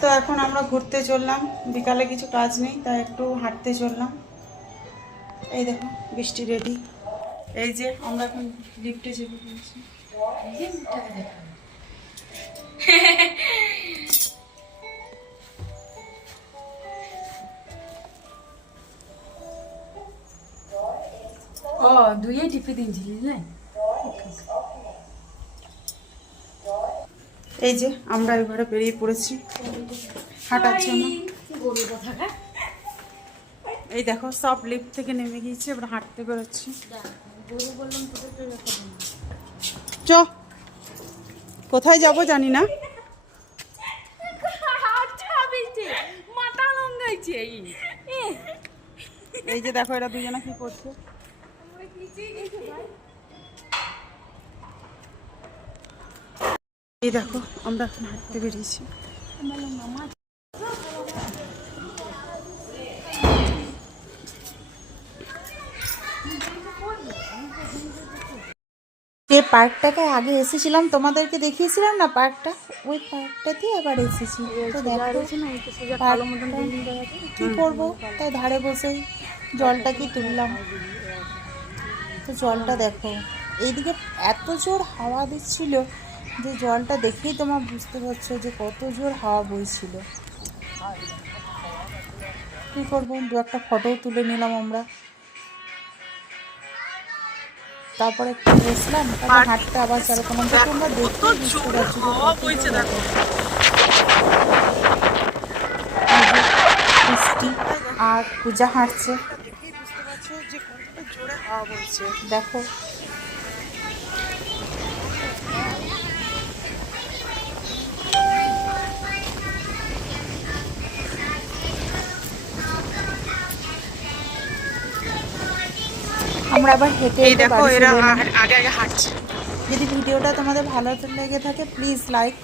তো এখন আমরা ঘুরতে চললাম, বিকালে কিছু কাজ নেই তাই একটু হাঁটতে চললাম। এই দেখো বৃষ্টি রেডি। এই যে আমরা এখন লিফটে চেপে পড়েছি। ও দুইয়ে টিপে দিয়েছিলি না? এই যে আমরা এবারে বেরিয়ে পড়েছি হাঁটার জন্য। এই দেখো সব লিফট থেকে নেমে গিয়েছে, এবার হাঁটতে বেরোচ্ছি। চ কোথায় যাব জানি না। এই যে দেখো এরা দুজনে কি করছে। এই দেখো আমরা এখন হাঁটতে বেরিয়েছি। যে পার্কটাকে আগে এসেছিলাম তোমাদেরকে দেখিয়েছিলাম না, পার্কটা ওই পার্কটাতেই আবার এসেছি। তো দেখো কি করবো, তাই ধারে বসেই জলটাকে তুললাম। তো জলটা দেখো, এইদিকে এত জোর হাওয়া দিচ্ছিল যে জলটা দেখেই তোমার বুঝতে পারছো যে কত জোর হাওয়া বইছিল। কি করবো, দু একটা ফটোও তুলে নিলাম আমরা। তারপরে একটু বসলাম, তারপর হাঁটতে আবার চালু করলাম। তো তোমরা দেখতে বুঝতে পারছো যে বৃষ্টি আর পূজা হাঁটছে, দেখো। আমরা আবার হেঁটে হেঁটে বাড়ি চলে এলাম। আগে আগে হাঁটছে। যদি ভিডিওটা তোমাদের ভালো লেগে থাকে প্লিজ লাইক